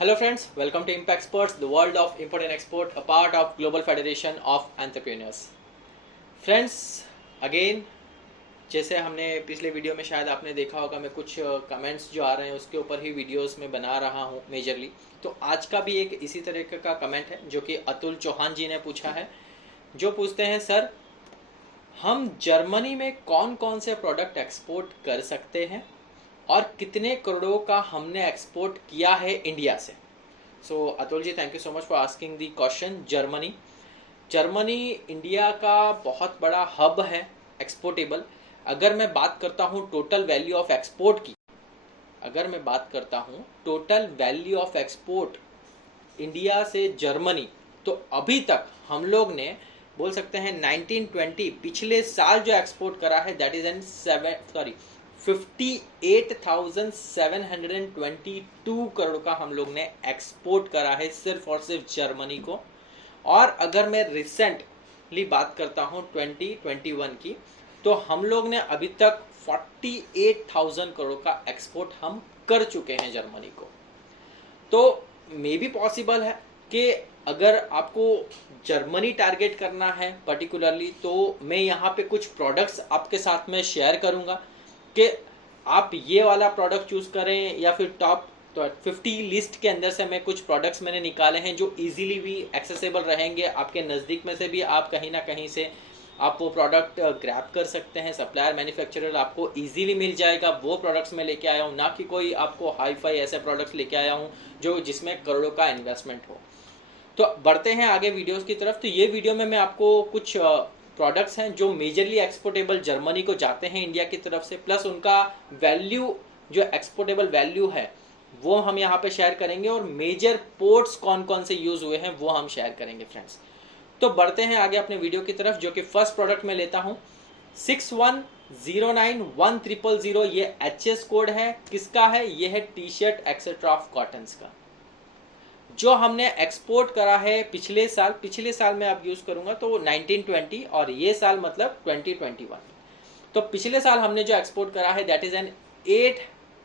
Hello friends, welcome to Impact Experts, the world of import and export, a part of Global Federation of Entrepreneurs. Friends, again जैसे हमने पिछले video में शायद आपने देखा होगा, मैं कुछ कमेंट्स जो आ रहे हैं उसके ऊपर ही वीडियोस में बना रहा हूं मेजरली। तो आज का भी एक इसी तरह का कमेंट है जो कि अतुल चौहान जी ने पूछा है, जो पूछते हैं सर हम जर्मनी में कौन कौन से प्रोडक्ट एक्सपोर्ट कर सकते हैं और कितने करोड़ों का हमने एक्सपोर्ट किया है इंडिया से। So Atul ji, thank you so much for asking the question. Germany India का बहुत बड़ा हब है एक्सपोर्टेबल। अगर मैं बात करता हूँ टोटल वैल्यू ऑफ एक्सपोर्ट की, अगर मैं बात करता हूँ total value of export India से जर्मनी, तो अभी तक हम लोग ने बोल सकते हैं 1920 पिछले साल जो एक्सपोर्ट करा है दैट इज एन 58,722 करोड़ का हम लोग ने एक्सपोर्ट करा है सिर्फ और सिर्फ जर्मनी को। और अगर मैं रिसेंटली बात करता हूं 2021 की, तो हम लोग ने अभी तक 48,000 करोड़ का एक्सपोर्ट हम कर चुके हैं जर्मनी को। तो मे भी पॉसिबल है कि अगर आपको जर्मनी टारगेट करना है पर्टिकुलरली, तो मैं यहाँ पे कुछ प्रोडक्ट्स आपके साथ में शेयर करूँगा कि आप ये वाला प्रोडक्ट चूज़ करें या फिर टॉप 50 लिस्ट के अंदर से मैं कुछ प्रोडक्ट्स मैंने निकाले हैं जो इजीली भी एक्सेसिबल रहेंगे। आपके नज़दीक में से भी आप कहीं ना कहीं से आप वो प्रोडक्ट ग्रैब कर सकते हैं। सप्लायर मैन्युफैक्चरर आपको इजीली मिल जाएगा। वो प्रोडक्ट्स मैं लेके आया हूँ, ना कि कोई आपको हाई फाई ऐसे प्रोडक्ट्स लेके आया हूँ जो जिसमें करोड़ों का इन्वेस्टमेंट हो। तो बढ़ते हैं आगे वीडियोस की तरफ। तो ये वीडियो में मैं आपको कुछ प्रोडक्ट्स हैं जो मेजरली एक्सपोर्टेबल जर्मनी को जाते हैं इंडिया की तरफ से, प्लस उनका वैल्यू जो एक्सपोर्टेबल वैल्यू है वो हम यहाँ पे शेयर करेंगे, और मेजर पोर्ट्स कौन कौन से यूज हुए हैं वो हम शेयर करेंगे फ्रेंड्स। तो बढ़ते हैं आगे अपने वीडियो की तरफ, जो कि फर्स्ट प्रोडक्ट में लेता हूँ 61091000। ये HS कोड है। किसका है? ये है T shirt etcetera of cottons का, जो हमने एक्सपोर्ट करा है पिछले साल में आप यूज करूंगा तो 1920, और ये साल मतलब 2021। तो पिछले साल हमने जो एक्सपोर्ट करा है दैट इज एन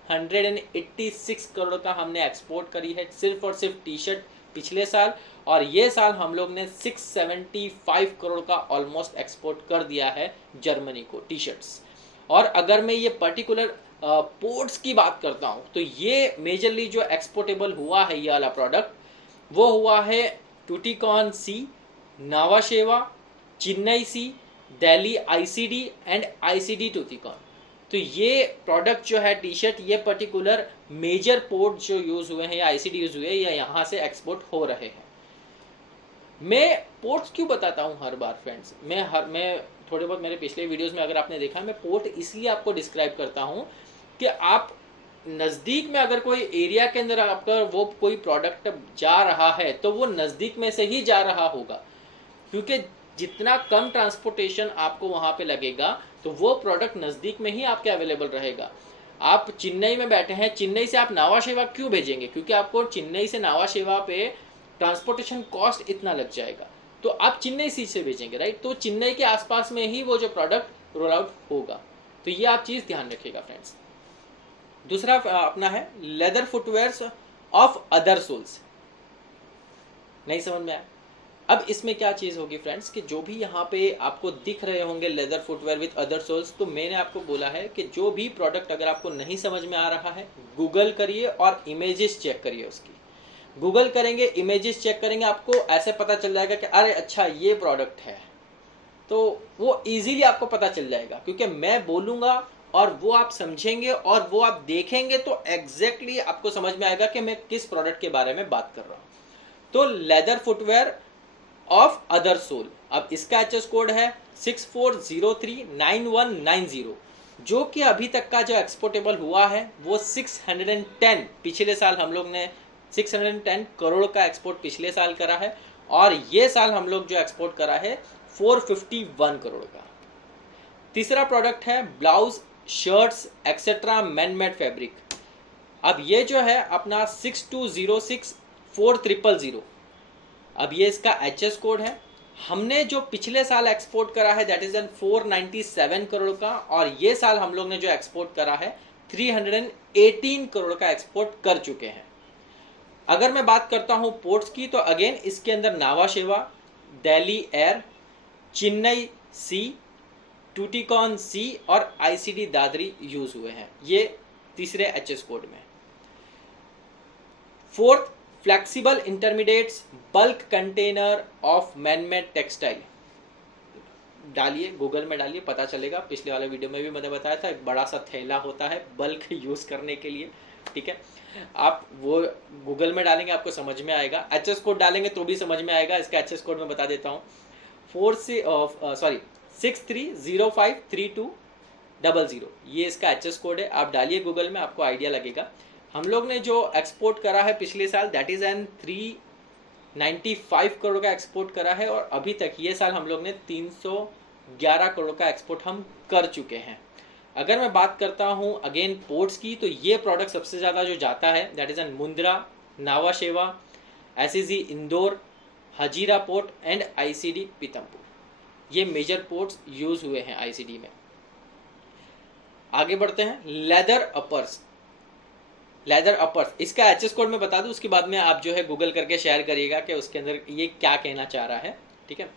886 करोड़ का हमने एक्सपोर्ट करी है सिर्फ और सिर्फ टी शर्ट पिछले साल। और ये साल हम लोग ने 675 करोड़ का ऑलमोस्ट एक्सपोर्ट कर दिया है जर्मनी को टी शर्ट्स। और अगर मैं ये पर्टिकुलर पोर्ट्स की बात करता हूँ, तो ये मेजरली जो एक्सपोर्टेबल हुआ है ये वाला प्रोडक्ट वो हुआ है टूटिकॉन सी, नावाशेवा, चेन्नई सी, दिल्ली ICD एंड ICD टूटिकॉन। तो ये प्रोडक्ट जो है टी शर्ट, ये पर्टिकुलर मेजर पोर्ट जो यूज हुए हैं या ICD यूज हुए हैं या यहाँ से एक्सपोर्ट हो रहे हैं। मैं पोर्ट्स क्यों बताता हूँ हर बार फ्रेंड्स, मैं थोड़े बहुत मेरे पिछले वीडियोस में अगर आपने देखा, मैं पोर्ट इसलिए आपको डिस्क्राइब करता हूँ कि आप नज़दीक में अगर कोई एरिया के अंदर आपका वो कोई प्रोडक्ट जा रहा है तो वो नज़दीक में से ही जा रहा होगा, क्योंकि जितना कम ट्रांसपोर्टेशन आपको वहाँ पे लगेगा तो वो प्रोडक्ट नज़दीक में ही आपके अवेलेबल रहेगा। आप चेन्नई में बैठे हैं, चेन्नई से आप नावाशेवा क्यों भेजेंगे? क्योंकि आपको चेन्नई से नावाशेवा पे ट्रांसपोर्टेशन कॉस्ट इतना लग जाएगा, तो आप चेन्नई से भेजेंगे, राइट? तो चेन्नई के आसपास में ही वो जो प्रोडक्ट रोल आउट होगा। तो ये आप चीज़ ध्यान रखिएगा फ्रेंड्स। दूसरा अपना है leather footwears of other soles. नहीं समझ में आया? अब इसमें क्या चीज़ होगी फ्रेंड्स कि जो भी यहाँ पे आपको दिख रहे होंगे leather footwear with other soles, तो मैंने आपको बोला है कि जो भी प्रोडक्ट अगर आपको नहीं समझ में आ रहा है, गूगल करिए और इमेजेस चेक करिए उसकी। गूगल करेंगे, इमेजेस चेक करेंगे, आपको ऐसे पता चल जाएगा कि अरे अच्छा ये प्रोडक्ट है, तो वो इजीली आपको पता चल जाएगा, क्योंकि मैं बोलूँगा और वो आप समझेंगे और वो आप देखेंगे तो एग्जैक्टली आपको समझ में आएगा कि मैं किस प्रोडक्ट के बारे में बात कर रहा हूँ। तो leather footwear of other sole, अब इसका HS कोड है 64039190, जो कि अभी तक का जो एक्सपोर्टेबल हुआ है वो 610, पिछले साल हम लोग ने 610 करोड़ का एक्सपोर्ट पिछले साल करा है, और ये साल हम लोग जो एक्सपोर्ट करा है 451 करोड़ का। तीसरा प्रोडक्ट है blouse, shirts etcetera man made fabric. अब ये जो है अपना 62064000, अब ये इसका HS कोड है। हमने जो पिछले साल एक्सपोर्ट करा है दैट इज एन 497 करोड़ का, और ये साल हम लोग ने जो एक्सपोर्ट करा है 318 करोड़ का एक्सपोर्ट कर चुके हैं। अगर मैं बात करता हूँ पोर्ट्स की, तो अगेन इसके अंदर नावा शेवा, दिल्ली एयर, चेन्नई सी, टूटिकॉन सी और आईसीडी दादरी यूज हुए हैं, ये तीसरे एचएस कोड में। Fourth, flexible intermediates bulk container of manmade textile. डालिए, गूगल में डालिए, पता चलेगा। पिछले वाले वीडियो में भी मैंने बताया था, एक बड़ा सा थैला होता है बल्क यूज करने के लिए, ठीक है। आप वो गूगल में डालेंगे आपको समझ में आएगा, एचएस कोड डालेंगे तो भी समझ में आएगा। इसका एचएस कोड मैं बता देता हूँ, 63053200, ये इसका एचएस कोड है। आप डालिए गूगल में, आपको आइडिया लगेगा। हम लोग ने जो एक्सपोर्ट करा है पिछले साल, दैट इज एन 395 करोड़ का एक्सपोर्ट करा है, और अभी तक ये साल हम लोग ने 311 करोड़ का एक्सपोर्ट हम कर चुके हैं। अगर मैं बात करता हूँ अगेन पोर्ट्स की, तो ये प्रोडक्ट सबसे ज़्यादा जो जाता है that is in Mundra, Nava Sheva, SEZ Indore, Hazira port and ICD Pithampur, ये मेजर पोर्ट्स यूज हुए हैं आईसीडी में। आगे बढ़ते हैं, लेदर अपर्स। लेदर अपर्स, इसका एचएस कोड मैं बता दूं, उसके बाद में आप जो है गूगल करके शेयर करिएगा कि उसके अंदर ये क्या कहना चाह रहा है, ठीक है।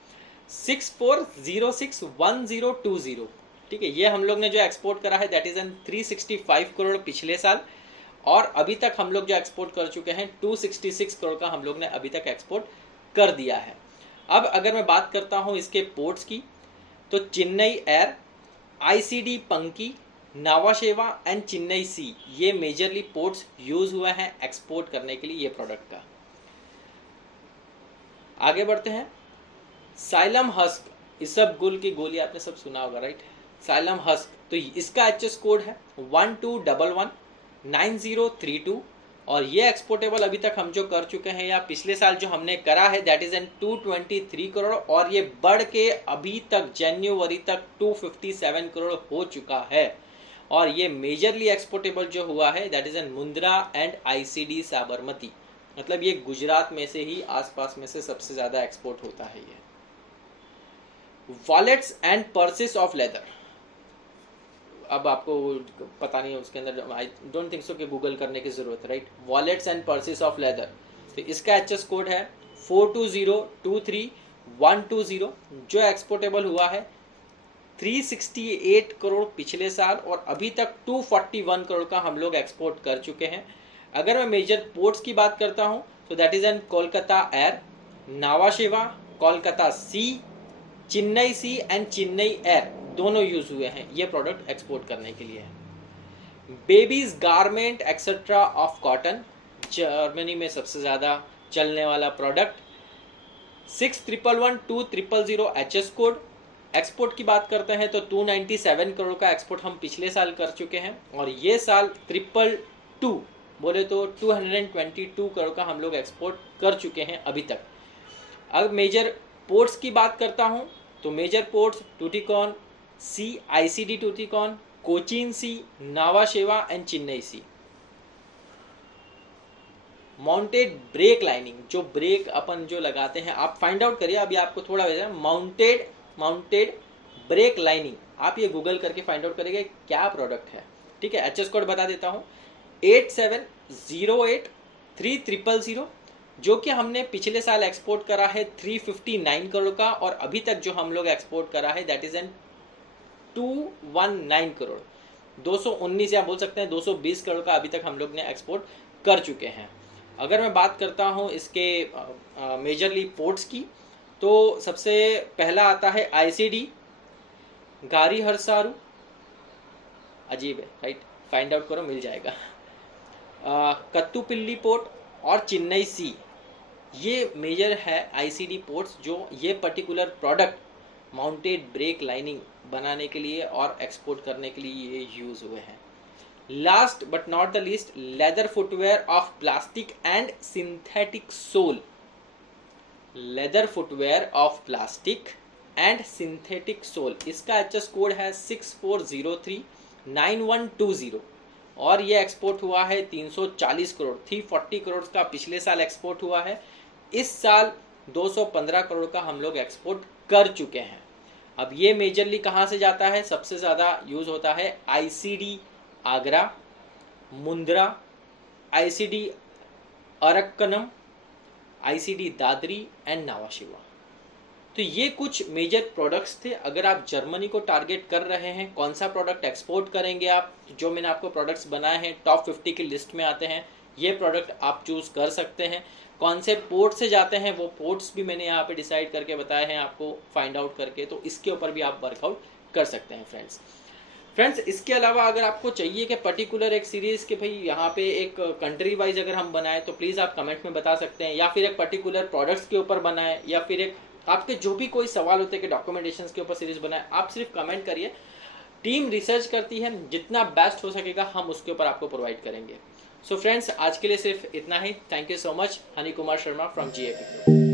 64061020, ठीक है। ये हम लोग ने जो एक्सपोर्ट करा है दैट इज एन 365 करोड़ पिछले साल, और अभी तक हम लोग जो एक्सपोर्ट कर चुके हैं 266 करोड़ का हम लोग ने अभी तक एक्सपोर्ट कर दिया है। अब अगर मैं बात करता हूँ इसके पोर्ट्स की, तो Chennai air, ICD पंकी, Nawa Sheva and Chennai सी, ये मेजरली पोर्ट्स यूज हुए हैं एक्सपोर्ट करने के लिए ये प्रोडक्ट का। आगे बढ़ते हैं, साइलम हस्क, इसबगुल की गोली आपने सब सुना होगा, राइट। साइलम हस्क, तो इसका एचएस कोड है 12119032, और ये एक्सपोर्टेबल अभी तक हम जो कर चुके हैं या पिछले साल जो हमने करा है दैट इज एन 223 करोड़, और ये बढ़ के अभी तक जनवरी तक 257 करोड़ हो चुका है। और ये मेजरली एक्सपोर्टेबल जो हुआ है that is in Mundra and ICD Sabarmati, मतलब ये गुजरात में से ही आसपास में से सबसे ज्यादा एक्सपोर्ट होता है ये। Wallets and purses of leather, अब आपको पता नहीं है उसके अंदर, आई डोंट थिंक सो कि गूगल करने की जरूरत है, right. Wallets and purses of leather, तो इसका एचएस कोड है 42023120, जो एक्सपोर्टेबल हुआ है 368 करोड़ पिछले साल, और अभी तक 241 करोड़ का हम लोग एक्सपोर्ट कर चुके हैं। अगर मैं मेजर पोर्ट्स की बात करता हूं, तो that is in Kolkata air, Nava Sheva, Kolkata sea, Chennai sea and Chennai air, दोनों यूज हुए हैं ये प्रोडक्ट एक्सपोर्ट करने के लिए। Babies garment etcetera of cotton, Germany में सबसे ज्यादा चलने वाला प्रोडक्ट, 61112000 एचएस कोड। एक्सपोर्ट की बात करते हैं तो 297 करोड़ का एक्सपोर्ट हम पिछले साल कर चुके हैं, और ये साल 222 बोले तो 222 करोड़ का हम लोग एक्सपोर्ट कर चुके हैं अभी तक। अब मेजर पोर्ट्स की बात करता हूं, तो major ports Tuticorin sea, ICD Tuticorin, Cochin sea, Nava Sheva and Chennai sea. Mounted brake lining, जो ब्रेक अपन जो लगाते हैं, आप फाइंड आउट करिए, अभी आपको थोड़ा वजह, माउंटेड ब्रेक लाइनिंग, आप ये गूगल करके फाइंड आउट करेंगे क्या प्रोडक्ट है, ठीक है। एचएस कोड बता देता हूं 87083000, जो कि हमने पिछले साल एक्सपोर्ट करा है 359 करोड़ का, और अभी तक जो हम लोग एक्सपोर्ट करा है दैट इज एन 219 करोड़, 219 या बोल सकते हैं 220 करोड़ का अभी तक हम लोग ने एक्सपोर्ट कर चुके हैं। अगर मैं बात करता हूं इसके मेजरली पोर्ट्स की, तो सबसे पहला आता है आईसीडी, गारी हरसारू, अजीब है, राइट, फाइंड आउट करो मिल जाएगा, कत्तुपिल्ली पोर्ट और चेन्नई सी, ये मेजर है आईसीडी पोर्ट्स, जो ये particular product mounted brake lining बनाने के लिए और एक्सपोर्ट करने के लिए ये यूज हुए हैं। Last but not the least, leather footwear of plastic and synthetic sole, leather footwear of plastic and synthetic sole, इसका एचएस कोड है 64039120, और ये एक्सपोर्ट हुआ है 340 करोड़, 340 करोड़ का पिछले साल एक्सपोर्ट हुआ है। इस साल 215 करोड़ का हम लोग एक्सपोर्ट कर चुके हैं। अब ये मेजरली कहाँ से जाता है, सबसे ज़्यादा यूज होता है ICD Agra, Mundra, ICD Arakkonam, ICD Dadri and Nava Sheva. तो ये कुछ मेजर प्रोडक्ट्स थे। अगर आप जर्मनी को टारगेट कर रहे हैं, कौन सा प्रोडक्ट एक्सपोर्ट करेंगे आप, जो मैंने आपको प्रोडक्ट्स बनाए हैं टॉप 50 की लिस्ट में आते हैं, ये प्रोडक्ट आप चूज़ कर सकते हैं। कौन से पोर्ट से जाते हैं वो पोर्ट्स भी मैंने यहाँ पे डिसाइड करके बताए हैं आपको, फाइंड आउट करके, तो इसके ऊपर भी आप वर्कआउट कर सकते हैं फ्रेंड्स। इसके अलावा अगर आपको चाहिए कि पर्टिकुलर एक सीरीज़ के भाई यहाँ पे एक कंट्री वाइज अगर हम बनाएं तो प्लीज़ आप कमेंट में बता सकते हैं, या फिर एक पर्टिकुलर प्रोडक्ट्स के ऊपर बनाएं, या फिर एक आपके जो भी कोई सवाल होते हैं कि डॉक्यूमेंटेशन के ऊपर सीरीज बनाए, आप सिर्फ कमेंट करिए। टीम रिसर्च करती है, जितना बेस्ट हो सकेगा हम उसके ऊपर आपको प्रोवाइड करेंगे। सो फ्रेंड्स, आज के लिए सिर्फ इतना ही। Thank you so much. Honey Kumar Sharma from GFE।